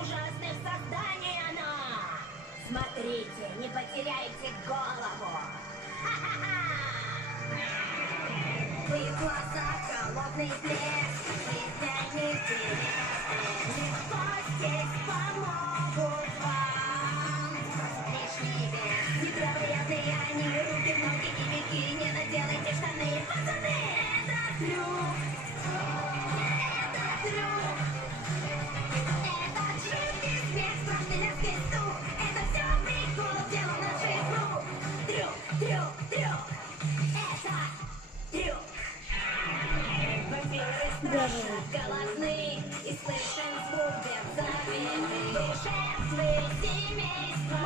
ужасных созданий она! Смотрите, не потеряйте голову! Ха-ха-ха! В их глазах холодный блеск, жизнь неинтересны. Никто здесь помогут вам. Лишний вес, невероятные они, руки, ноги и бикини, наделайте штаны, пацаны! Это трюк! Это трюк! Это чистый смех, страшный лязгий стук. Это все прикол, дело наших рук. Трюк, трюк, трюк. Это трюк. Вампиры страшно голодны, и слышен звук бензопилы. Вы жертвы семейства.